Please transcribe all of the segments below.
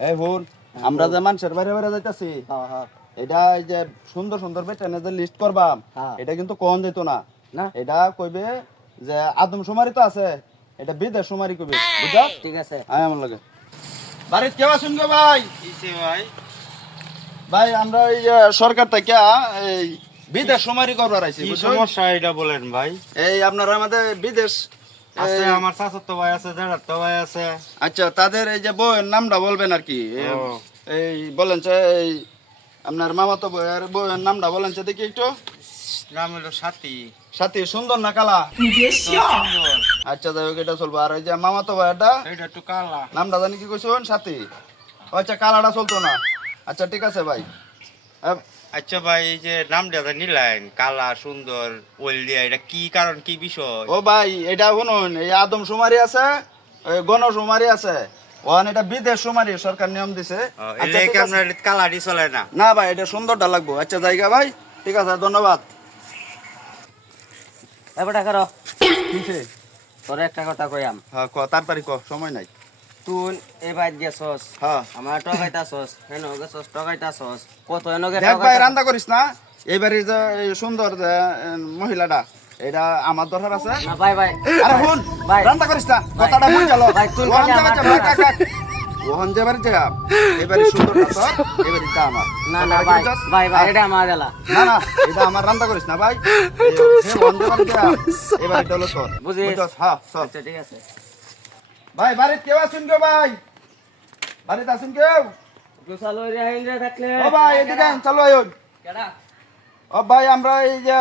এই হুন আমরা যে মানুষের বাইরে বাইরে যাইতাছি হ্যাঁ হ্যাঁ এটা এই যে সুন্দর সুন্দর বেটেনে যে লিস্ট করবাম হ্যাঁ। এটা কিন্তু কোন যেত না না এটা কইবে যে আদম সুমারি তো আছে এটা বিদেশ সুমারি কইবে বুঝছস ঠিক আছে আয় আমার লাগে বাড়িতে কেউ আছেন গো ভাই কিসে ভাই? ভাই আমরা এই যে সরকার থেকে এই বিদেশ সুমারি করবার আইছি কি বুঝছস সমস্যা এটা বলেন ভাই? এই আপনারা আমাদের বিদেশ আছে এই- আমার চাচাতো ভাই আছে, জ্যাঠাতো ভাই আছে। আচ্ছা তাদের এই যে বউয়ের নামটা বলবেন আর কি ও। এই বলেন যে এই আপনার মামাতো বউয়ের নামটা বলেন যে দেখি একটু নাম হলো সাথী। সাথী সুন্দর না কালা সুন্দর। আচ্ছা যাই হোক এটা চলবো আর এই যে মামাতো ভাইটা এটা একটু কালা। নামটা জানি কি কইছেন সাথী আচ্ছা কালাটা চলতো না আচ্ছা ঠিক আছে ভাই আচ্ছা ভাই, এই যে নামটা যে নিলেন কালা সুন্দর ওলদিয়া, এটা কি কারণ, কি বিষয়? ও ভাই এটা শুনুন এই আদম সুমারি আছে এই গণ সুমারি আছে ওখান এটা বিদেশ সুমারি সরকার নিয়ম দিছে আচ্ছা, এলে ঠিক কি আছে। আপনার কালারই চলে না? না ভাই এটা সুন্দরটা লাগবো আচ্ছা জায়গা ভাই ঠিক আছে ধন্যবাদ এবারটা করো কিসে তোর একটা কথা কইয়াম হ্যাঁ ক তাড়াতাড়ি ক সময় নাই তুই এবার গেছস হ্যাঁ আমার টকাইতাছস হেন গেছস টকাইতাছস কত এনগে দেখ ভাই রান্না করিস না এইবারে যে এই সুন্দর যে মহিলাটা এটা আমার দরকার আছে না ভাই ভাই আরে শুন ভাই। রান্না করিস না কথাটা বুঝ গেল ভাই, তুই ওহন খালি যাবে আমার ভাই টাকা। কাকা ওহন যাবে যে এবারে সুন্দরটা তোর এবারে এটা আমার না না কথাটা ভাই বুঝছস? ভাই ভাই এটা আমার গেলা না না এটা আমার রান্না করিস না ভাই হে ওহন যাবে যে এবারে এটা হলো তোর বুঝিস? বুঝছস হ্যাঁ চল আচ্ছা ঠিক আছে ভাই বাড়িতে কেউ আছেন গো ভাই বাড়িতে আছেন কেউ গুসালো রে হিন্দ্রে থাকলে ও ভাই এদিকে আন, চলো আয়ুন কেডা ও ভাই আমরা এই যে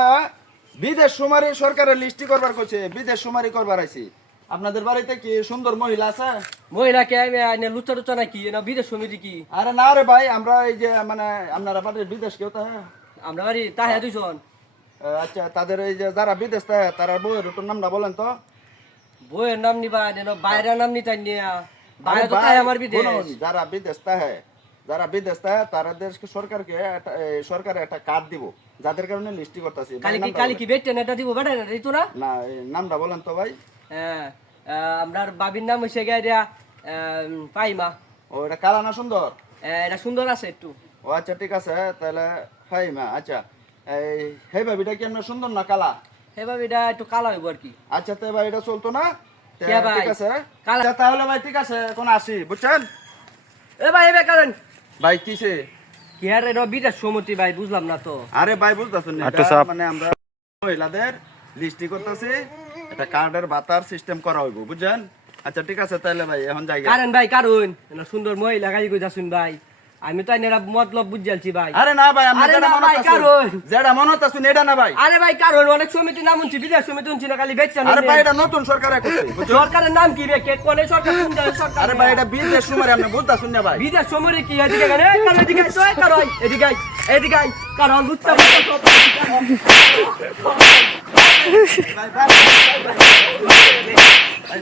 বিদেশ সুমারি সরকারের লিস্টি করবার কইছে বিদেশ সুমারি করবার আইছি আপনাদের বাড়িতে কি সুন্দর মহিলা আছে মহিলা কে আমি আইনে লুচা টুচা নাকি না বিদেশ সমিতি কি আরে না রে ভাই আমরা এই যে মানে আপনারা বাড়ির বিদেশ কেউ তো হ্যাঁ আমরা বাড়ি তাহে দুইজন আচ্ছা তাদের এই যে যারা বিদেশ থাকে তারা বউয়ের একটু নামটা বলেন তো বইয়ের নাম নিবা নেন বাইরের নাম নিতাই নিয়া বাইরে আরে তো ভাই, তাহে আমার বিদেশ শুনুন, যারা বিদেশ থাকে তাদের সরকারকে সরকারে একটা কার্ড দিব যাদের কারণে লিস্টি করতেছি কালি কি বেটে নেটা দিব বেটা না দিত না না এই নামটা বলেন তো ভাই হ্যাঁ আপনার বাবির নাম হইছে গাইয়া পাইমা ও এটা কালা না সুন্দর এটা সুন্দর আছে একটু ও আচ্ছা ঠিক আছে তাহলে ফাইমা আচ্ছা এই হে ভাবিটা কি আপনার সুন্দর না কালা হে বাবিটা একটু কালা হইব আর কি আচ্ছা তো ভাই এটা চলতো না তে কে ভাই? ঠিক আছে কালা- আচ্ছা, তাহলে ভাই ঠিক আছে এখন আসি বুঝছেন এ ভাই এবে কারণ ভাই কিসে কি আর এটা বিদেশ সমিতি ভাই বুঝলাম না তো আরে ভাই বুঝতেছেন না একটু এটা চাপ। মানে আমরা মহিলাদের লিস্টি করতেছি একটা কার্ডের বাতার সিস্টেম করা হইব বুঝছেন আচ্ছা ঠিক আছে তাহলে ভাই এখন জায়গা কারণ ভাই কারণ সুন্দর মহিলা গাড়ি কই যাচ্ছেন ভাই আমি তো এরা মতলব বুঝালছি ভাই আরে না ভাই আমরা আরে যেটা না মনত ভাই, আছে কারণ। যেটা মনত আছে এটা না ভাই আরে ভাই কারণ অনেক সমিতি নাম শুনছি বিদেশ সমিতি শুনছি না খালি বেচছেন আরে ভাই এটা নতুন সরকারে করছে বুঝছেন? সরকারের নাম কি রে কে কোনে সরকার কোন দেশের সরকার আরে ভাই এটা বিদেশ সুমারে আপনি বুঝতেছেন না ভাই বিদেশ সমিতি কি এদিকে গেলে কারণ এদিকে আয়, তো এই কারণ এদিকে আয়, এদিকে আয়, কারণ লুচ্চা ভাই, ভাই, ভাই, ভাই, ভাই, ভাই, ভাই, ভাই, ভাই, ভাই, ভাই,